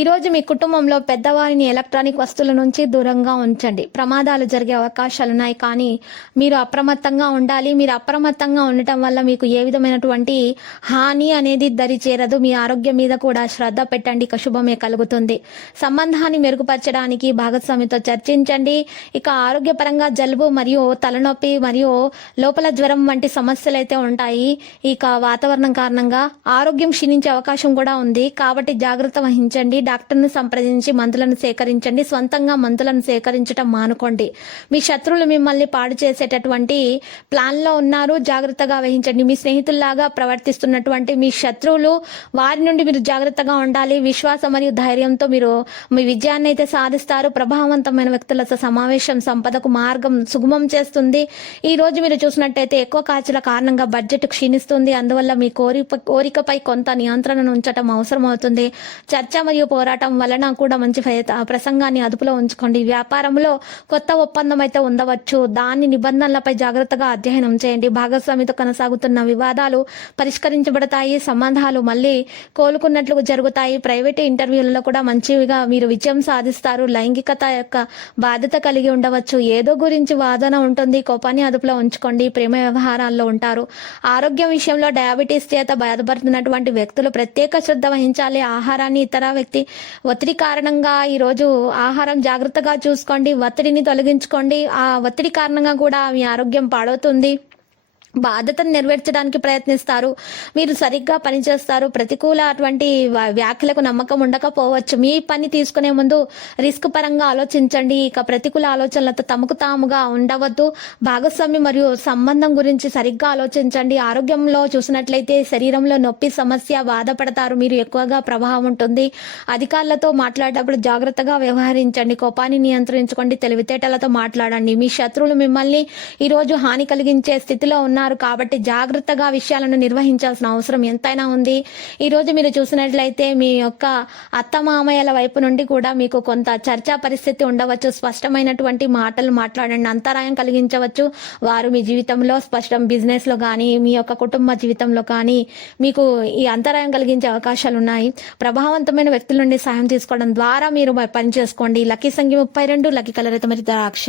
ఈరోజు మీ కుటుంబంలో పెద్దవారిని ఎలక్ట్రానిక్ వస్తువుల నుంచి దూరంగా ఉంచండి. ప్రమాదాలు జరిగే అవకాశాలున్నాయి కానీ మీరు అప్రమత్తంగా ఉండాలి. మీరు అప్రమత్తంగా ఉండటం వల్ల మీకు ఏ విధమైనటువంటి హాని అనేది దరి చేరదు. మీ ఆరోగ్యం మీద కూడా శ్రద్ధ పెట్టండి. ఇక శుభమే కలుగుతుంది. సంబంధాన్ని మెరుగుపరచడానికి భాగస్వామితో చర్చించండి. ఇక ఆరోగ్యపరంగా జలుబు మరియు తలనొప్పి మరియు లోపల జ్వరం వంటి సమస్యలు అయితే ఉంటాయి. ఇక వాతావరణం కారణంగా ఆరోగ్యం క్షీణించే అవకాశం కూడా ఉంది. కాబట్టి జాగ్రత్త వహించండి. డాక్టర్ను సంప్రదించి మందులను సేకరించండి. సొంతంగా మందులను సేకరించడం మానుకోండి. మీ శత్రువులు మిమ్మల్ని పాడు చేసేటటువంటి ప్లాన్లో ఉన్నారు. జాగ్రత్తగా వహించండి. మీ స్నేహితుల్లాగా ప్రవర్తిస్తున్నటువంటి మీ శత్రువులు వారి నుండి మీరు జాగ్రత్తగా ఉండాలి. విశ్వాసం మరియు ధైర్యంతో మీరు మీ విజయాన్ని అయితే సాధిస్తారు. ప్రభావవంతమైన వ్యక్తులతో సమావేశం సంపదకు మార్గం సుగమం చేస్తుంది. ఈ రోజు మీరు చూసినట్టయితే ఎక్కువ ఖర్చుల కారణంగా బడ్జెట్ క్షీణిస్తుంది. అందువల్ల మీ కోరిక కోరికపై కొంత నియంత్రణను ఉంచడం అవసరం అవుతుంది చర్చ మరియు పోరాటం వలన కూడా మంచి ప్రసంగాన్ని అదుపులో ఉంచుకోండి. వ్యాపారంలో కొత్త ఒప్పందం అయితే ఉండవచ్చు. దాని నిబంధనలపై జాగ్రత్తగా అధ్యయనం చేయండి. భాగస్వామితో కొనసాగుతున్న వివాదాలు పరిష్కరించబడతాయి. సంబంధాలు మళ్ళీ కోలుకున్నట్లు జరుగుతాయి. ప్రైవేట్ ఇంటర్వ్యూలలో కూడా మంచిగా మీరు విజయం సాధిస్తారు. లైంగికత యొక్క బాధ్యత కలిగి ఉండవచ్చు. ఏదో గురించి వాదన ఉంటుంది. కోపాన్ని అదుపులో ఉంచుకోండి. ప్రేమ వ్యవహారాల్లో ఉంటారు. ఆరోగ్యం విషయంలో డయాబెటీస్ చేత బాధపడుతున్నటువంటి వ్యక్తులు ప్రత్యేక శ్రద్ధ వహించాలి. ఆహారాన్ని ఇతర వ్యక్తి ఒత్తిడి కారణంగా ఈరోజు ఆహారం జాగ్రత్తగా చూసుకోండి ఒత్తిడిని తొలగించుకోండి. ఆ ఒత్తిడి కారణంగా కూడా మీ ఆరోగ్యం పాడవుతుంది. బాధ్యతను నెరవేర్చడానికి ప్రయత్నిస్తారు. మీరు సరిగ్గా పనిచేస్తారు. ప్రతికూల అటువంటి వ్యాఖ్యలకు నమ్మకం ఉండకపోవచ్చు. మీ పని తీసుకునే ముందు రిస్క్ పరంగా ఆలోచించండి. ఇక ప్రతికూల ఆలోచనలతో తమకు తాముగా ఉండవద్దు. భాగస్వామి మరియు సంబంధం గురించి సరిగ్గా ఆలోచించండి. ఆరోగ్యంలో చూసినట్లయితే శరీరంలో నొప్పి సమస్య బాధపడతారు. మీరు ఎక్కువగా ప్రభావం ఉంటుంది. అధికారులతో మాట్లాడేటప్పుడు జాగ్రత్తగా వ్యవహరించండి. కోపాన్ని నియంత్రించుకోండి. తెలివితేటలతో మాట్లాడండి. మీ శత్రువులు మిమ్మల్ని ఈరోజు హాని కలిగించే స్థితిలో ఉన్నారు కాబట్టి జాగ్రత్తగా విషయాలను నిర్వహించాల్సిన అవసరం ఎంతైనా ఉంది. ఈ రోజు మీరు చూసినట్లయితే మీ యొక్క అత్తమామయ్యల వైపు నుండి కూడా మీకు కొంత చర్చా పరిస్థితి ఉండవచ్చు. స్పష్టమైనటువంటి మాటలు మాట్లాడండి. అంతరాయం కలిగించవచ్చు. వారు మీ జీవితంలో స్పష్టం బిజినెస్లో కానీ మీ యొక్క కుటుంబ జీవితంలో కానీ మీకు ఈ అంతరాయం కలిగించే అవకాశాలు ఉన్నాయి. ప్రభావవంతమైన వ్యక్తుల నుండి సహాయం తీసుకోవడం ద్వారా మీరు పని చేసుకోండి. లక్కీ సంఖ్య ముప్పై రెండు లక్కీ కలర్ అయితే మరి ద్రాక్ష